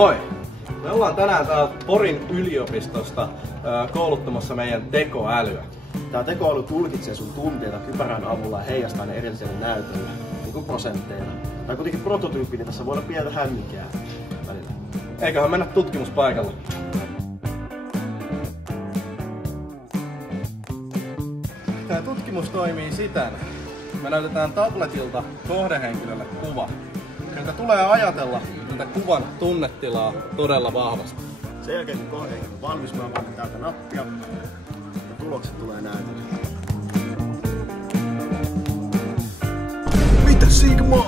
Moi! Me ollaan tänään täällä Porin yliopistosta kouluttamassa meidän tekoälyä. Tää tekoäly tulkitsee sun tunteita kypärän avulla ja heijastaa ne erilliselle näytölle, niin kuin prosentteina. Tää on kuitenkin prototyyppi, niin tässä voidaan pientä hämminkää välillä. Eiköhän mennä tutkimuspaikalle. Tämä tutkimus toimii siten. Me näytetään tabletilta kohdehenkilölle kuva, jonka tulee ajatella tätä kuvan tunnetilaa todella vahvasti. Sen jälkeen kun kohdehenkilö on valmis, mä avaan täältä nappia ja tulokset tulee näytölle. Mitä Sigma?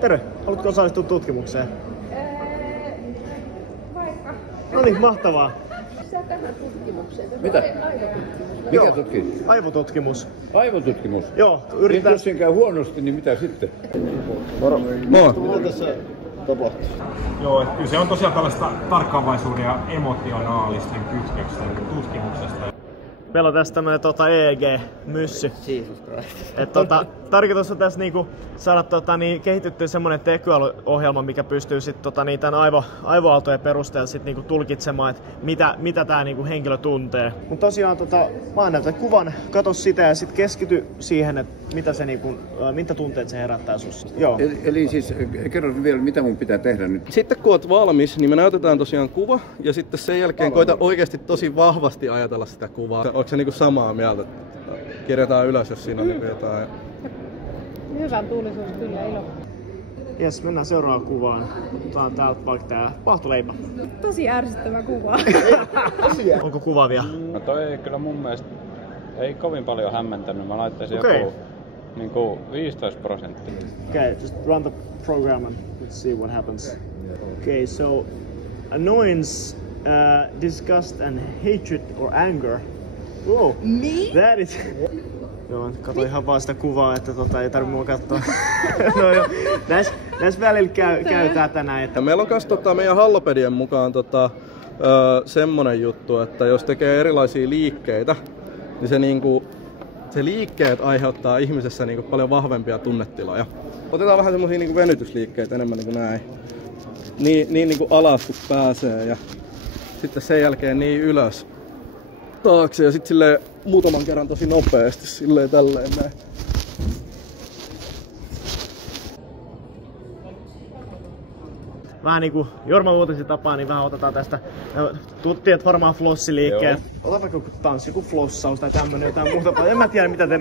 Terve! Haluatko osallistua tutkimukseen? Vaikka. No niin, mahtavaa! Sä tähän tutkimukseen. Mitä? Mikä tutkimus? Aivotutkimus. Aivotutkimus? Joo, Niin yritetään... jos sen käy huonosti, niin mitä sitten? Moro! Moi! Mitä tässä tapahtuu? Joo, kyllä se on tosiaan tällaista tarkkaavaisuuden ja emotionaalisten kytköksen tutkimuksesta. Meillä on tässä tämmönen EEG-myssy. Jesus Christ. Tarkoitus on tässä niinku saada kehityttyä semmonen tekoälyohjelma, mikä pystyy sit tän aivoaaltojen perusteella sit niinku tulkitsemaan, että mitä tää niinku henkilö tuntee. Mut tosiaan mä näytän kuvan, katso sitä ja sit keskity siihen, että mitä tunteet se herättää sussa. Joo. Eli siis kerro vielä, mitä mun pitää tehdä nyt? Sitten kun oot valmis, niin me näytetään tosiaan kuva ja sitten sen jälkeen koita oikeasti tosi vahvasti ajatella sitä kuvaa. Onko se niinku samaa mieltä? Kirjataan ylös, jos siinä on niinku jotain. Hyvä tuulisuus kyllä, ilo. Jes, mennään seuraavaan kuvaan. Otetaan täältä vaikka tää paahtoleipä. Tosi ärsyttävä kuva. Onko kuvaavia? No toi ei kyllä mun mielestä ei kovin paljon hämmentänyt. Mä laittaisin joku niinku 15%. Okay, just run the program and let's see what happens. Okay, so annoyance, disgust and hatred or anger. Whoa, that is... Joo, kato ihan vaan sitä kuvaa, että ei tarvitse mua katsoa. No joo, näissä välillä käy tätä näin. Että... Meillä on kans meidän Hallopedien mukaan semmonen juttu, että jos tekee erilaisia liikkeitä, niin se liikkeet aiheuttaa ihmisessä niinku paljon vahvempia tunnetiloja. Otetaan vähän semmosia niinku venytysliikkeitä enemmän niinku näin. Niin niinku alas kun pääsee ja sitten sen jälkeen niin ylös taakse ja sitten silleen muutaman kerran tosi nopeasti silleen tälleen näin. Vähän niinku Jorma Uutisen tapaa, niin vähän otetaan tästä. Tuttiet varmaan flossiliikkeet. Ota vaikka joku tanssi, joku flossaus tai tämmönen jotain muuta. En mä tiedä mitä te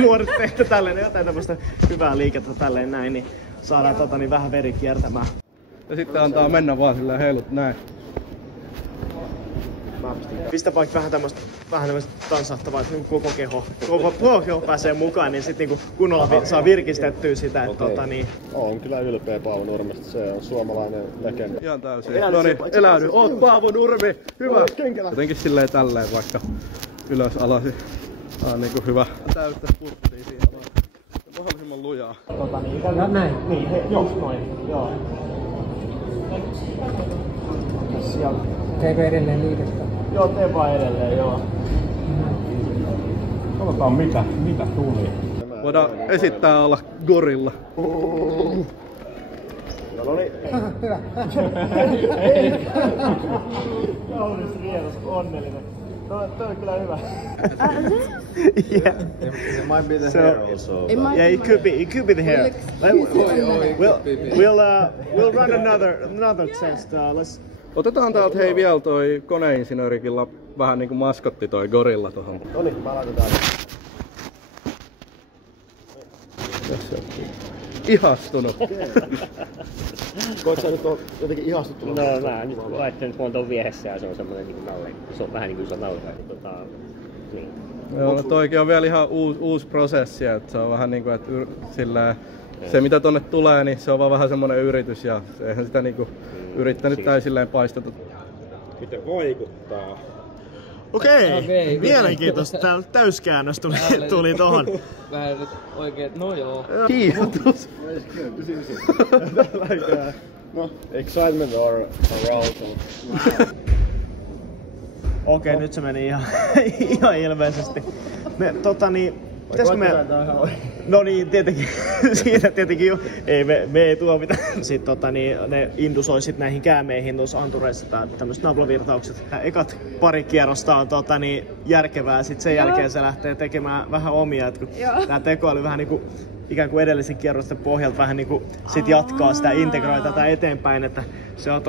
nuoret teette tälleen. Jotain tämmöstä hyvää liikettä tälleen näin, niin saadaan vähän veri kiertämään. Ja sitten antaa mennä vaan silleen heilut näin. Pistä vaikka vähän tämmöstä tanssahtavaa, että koko keho pääsee mukaan, niin sit niinku kunnolla saa virkistettyä sitä, että Olen kyllä ylpeä Paavo Nurmesta, se on suomalainen legenda. Ihan täysin. Noniin, eläydy. Oot Paavo Nurmi! Hyvä! Jotenkin silleen tälleen vaikka ylös alasi. Tää on niinku hyvä. Täyttä spurttia siinä vaan. Mahdollisimman lujaa. Ja näin. Niin, just noin. Joo. Teekö edelleen liikettä? Joo, tee vaan edelleen, joo. Katsotaan mitä tuli. Voidaan esittää olla gorilla. No niin. Hyvä. Kaunis vieras, onnellinen. Toi on kyllä hyvä. Yeah. It might be the hair also. Yeah, it could be the hair. We'll run another test. Otetaan täältä hei vielä toi koneinsinöörikillä vähän niinku maskotti toi gorilla tohon. Noniin, mä laitan täällä. Tässä on ihastunut. Koetko sä nyt jotenkin ihastuttunut? No mä nyt laittanut kun on ton vieressä ja se on semmonen niinku nalle. Se on vähän niinku iso nalle. Niin. Joo, no toikin on vielä ihan uusi prosessi, että se on vähän niinku, että silleen, se mitä tonne tulee, niin se on vaan vähän semmonen yritys ja eihän sitä niinku yrittänyt täysilleen paistata. Miten vaikuttaa? Okei, mielenkiintoista. Täällä täyskäännös tuli tohon. Vähän nyt oikeet, no joo. Kiitos. No, excitement or arousal. Okei, nyt se meni ihan ilmeisesti. Me Pitäisikö me... No niin, tietenkin. Siinä tietenkin jo. Ei, me ei tuomita. Sitten ne indusoi sit näihin käämeihin tuossa antureissa tämmöiset nablavirtaukset. Ekat pari kierrosta on järkevää, sitten sen jälkeen se lähtee tekemään vähän omia. Et kun tää tekoäly vähän niinku ikään kuin edellisen kierrosten pohjalta vähän niinku sit jatkaa sitä, integroi tätä eteenpäin, että se on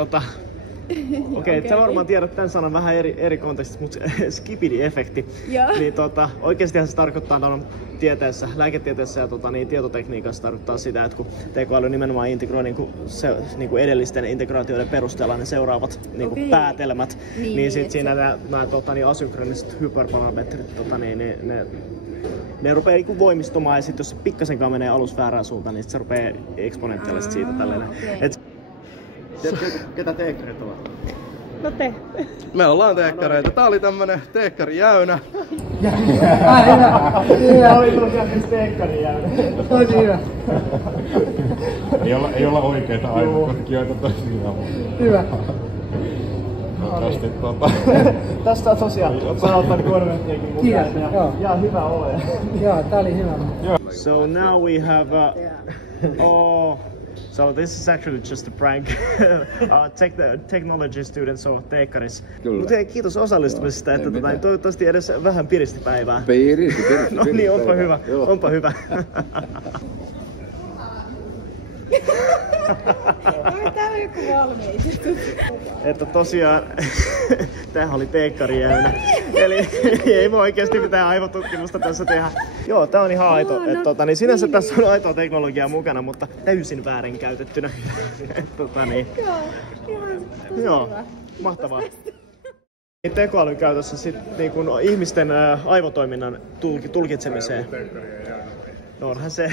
Okei, sä varmaan tiedät tämän sanan vähän eri kontekstissa, mutta skipidi-efekti. Niin oikeastihan se tarkoittaa tieteessä, lääketieteessä ja tietotekniikassa tarkoittaa sitä, että kun tekoäly nimenomaan integroi niinku edellisten integraatioiden perusteella ne seuraavat päätelmät, niin sit siinä nämä asynkroniset hyperparametrit, ne rupeaa niinku voimistumaan, ja sit jos se pikkasenkaan menee alus väärään suuntaan, niin sit se rupeaa eksponentiaalisesti siitä tälleen. Ketä teekkarit ovat? No te. Me ollaan teekkareita. Tää oli tämmönen teekkarijäynä. Tää oli tosiaan siis teekkarijäynä. Tosi hyvä. Ei olla oikeita aivokotkijoita tosiaan. Hyvä. Tästä on tosiaan, mä otan korvettiakin mukaan. Ja hyvä ole. Joo, tää oli hyvä. So now we have so this is actually just a prank. Technology students of teekkaris. Mutta hei, kiitos osallistumisesta, että toivottavasti edes vähän piristi päivää. Piristi. No niin, onpa hyvä. Onpa hyvä. Tää on joku valmiistettu. Että tosiaan, tämähän oli teekkarijäynä. Eli ei voi oikeasti mitään aivotutkimusta tässä tehdä. Joo, tää on ihan aito. Niin sinänsä tässä on aitoa teknologiaa mukana, mutta täysin väärin käytettynä. Joo, mahtavaa. Tekoälyn käytössä sit, niin kun ihmisten aivotoiminnan tulkitsemiseen. No onhan se.